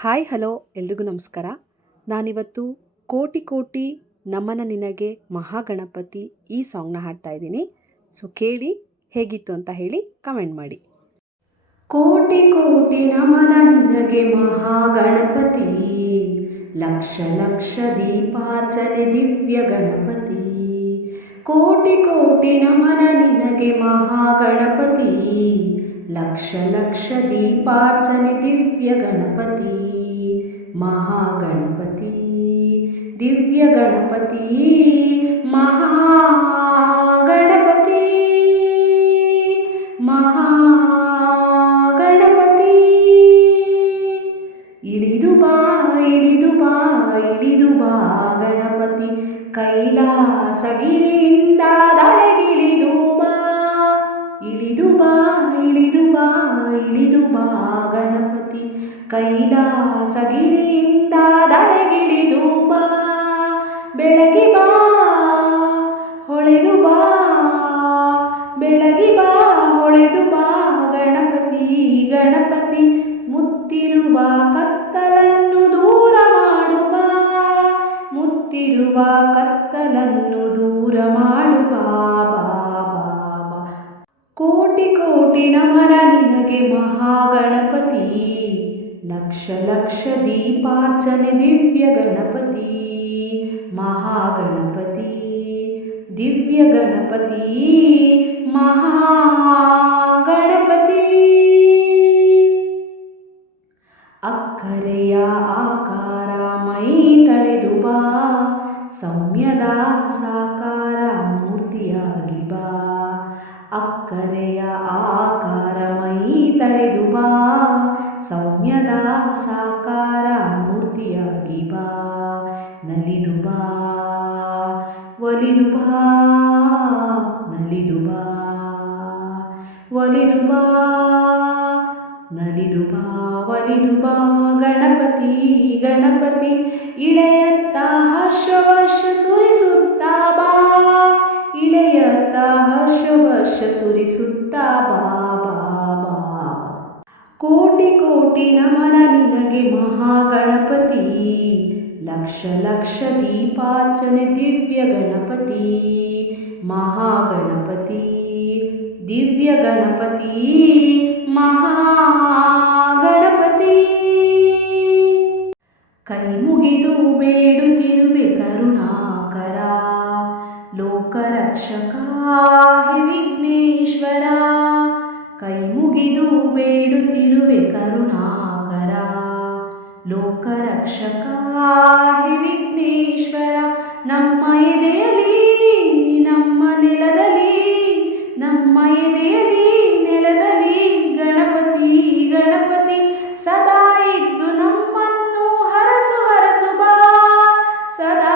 Hi, hello, ಎಲ್ರಿಗೂ ನಮಸ್ಕಾರ. ನಾನಿವತ್ತು ಕೋಟಿ ಕೋಟಿ ನಮನ ನಿನಗೆ ಮಹಾಗಣಪತಿ ಈ ಸಾಂಗ್ನ ಹಾಡ್ತಾ ಇದ್ದೀನಿ. ಸೊ ಕೇಳಿ ಹೇಗಿತ್ತು ಅಂತ ಹೇಳಿ ಕಮೆಂಟ್ ಮಾಡಿ. ಕೋಟಿ ಕೋಟಿ ನಮನ ನಿನಗೆ ಮಹಾಗಣಪತಿ. ಲಕ್ಷ ಲಕ್ಷ ದೀಪಾರ್ಚನೆ ದಿವ್ಯ ಗಣಪತಿ. ಕೋಟಿ ಕೋಟಿ ನಮನ ನಿನಗೆ ಮಹಾಗಣಪತಿ. ಲಕ್ಷ ಲಕ್ಷ ದೀಪಾರ್ಚನೆ ದಿವ್ಯ ಗಣಪತಿ. ಮಹಾಗಣಪತಿ ದಿವ್ಯ ಗಣಪತಿ ಮಹಾಗಣಪತಿ ಮಹಾಗಣಪತಿ. ಇಳಿದು ಬಾ ಇಳಿದು ಬಾ ಇಳಿದು ಬಾ ಗಣಪತಿ ಕೈಲಾಸಗಿರಿಯಿಂದ ಬಾ, ಇಳಿದು ಬಾ ಇಳಿದು ಬಾ, ಗಣಪತಿ ಕೈಲಾಸಗಿರಿಯಿಂದ ಧರೆಗಿಳಿದು ಬಾ. ಬೆಳಗಿ ಬಾ, ಹೊಳೆದು ಬಾ, ಬೆಳಗಿ ಬಾ, ಹೊಳೆದು ಬಾ, ಗಣಪತಿ ಗಣಪತಿ ಮುತ್ತಿರುವ ಕತ್ತಲನ್ನು ದೂರ ಬಾ. ಮುತ್ತಿರುವ ಕತ್ತಲನ್ನು ದೂರ ಮಾಡು ಬಾ ಬಾ. ಕೋಟಿ ಕೋಟಿ ನಮನ ನಿನಗೆ ಮಹಾಗಣಪತಿ. ಲಕ್ಷ ಲಕ್ಷ ದೀಪಾರ್ಚನೆ ದಿವ್ಯ ಗಣಪತಿ. ಮಹಾಗಣಪತಿ, ದಿವ್ಯ ಗಣಪತಿ, ಮಹಾಗಣಪತಿ. ಅಕ್ಕರೆಯ ಆಕಾರ ಮೈ ತಳೆದು ಬಾ, ಸೌಮ್ಯದ ಸಾಕಾರ ಸೌಮ್ಯದ ಸಾಕಾರ ಮೂರ್ತಿಯಾಗಿ ಬಾ, ನಲಿದು ಬಾ, ಒಲಿದು ಬಾ, ನಲಿದು ಬಾ, ಒಲಿದು ಬಾ, ನಲಿದು ಬಾ, ಒಲಿದು ಬಾ, ಗಣಪತಿ ಗಣಪತಿ, ಇಳೆಯತ್ತ ಹರ್ಷವರ್ಷ ಸುರಿಸುತ್ತಾ ಬಾ, ಇಳೆಯತ್ತ ಹರ್ಷವರ್ಷ ಸುರಿಸುತ್ತಾ ಬಾ ಬಾ. ಕೋಟಿ ಕೋಟಿ ನಮನ ನಿನಗೆ ಮಹಾಗಣಪತಿ. ಲಕ್ಷ ಲಕ್ಷ ದೀಪಾರ್ಚನೆ ದಿವ್ಯ ಗಣಪತಿ. ಮಹಾಗಣಪತಿ, ದಿವ್ಯ ಗಣಪತಿ, ಮಹಾಗಣಪತಿ. ಕೈ ಮುಗಿದು ಬೇಡುತ್ತಿರುವೆ ಕರುಣಾಕರ. ಲೋಕರಕ್ಷಕ ಹಿ ವಿಘ್ನೇಶ್ವರ. ಕೈ ಮುಗಿದು ಬೇಡುತ್ತಿರುವೆ ಕರುಣಾಕರ. ಲೋಕರಕ್ಷಕ ಹಿ ವಿಘ್ನೇಶ್ವರ, ನಮ್ಮ ಎದೆಯಲ್ಲಿ, ನಮ್ಮ ನೆಲದಲ್ಲಿ, ನಮ್ಮ ಎದೆಯಲ್ಲಿ, ನೆಲದಲ್ಲಿ ಗಣಪತಿ ಗಣಪತಿ ಸದಾ ಇದ್ದು ನಮ್ಮನ್ನು ಹರಸು ಹರಸು ಬಾ. ಸದಾ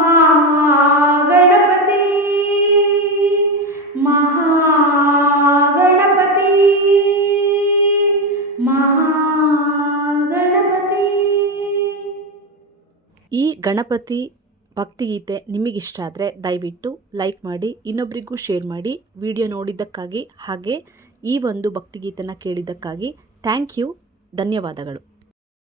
ಈ ಗಣಪತಿ ಭಕ್ತಿಗೀತೆ ನಿಮಗಿಷ್ಟ ಆದರೆ ದಯವಿಟ್ಟು ಲೈಕ್ ಮಾಡಿ ಇನ್ನೊಬ್ಬರಿಗೂ ಶೇರ್ ಮಾಡಿ, ವಿಡಿಯೋ ನೋಡಿದ್ದಕ್ಕಾಗಿ ಹಾಗೆ ಈ ಒಂದು ಭಕ್ತಿಗೀತೆನ ಕೇಳಿದ್ದಕ್ಕಾಗಿ ಥ್ಯಾಂಕ್ ಯು, ಧನ್ಯವಾದಗಳು.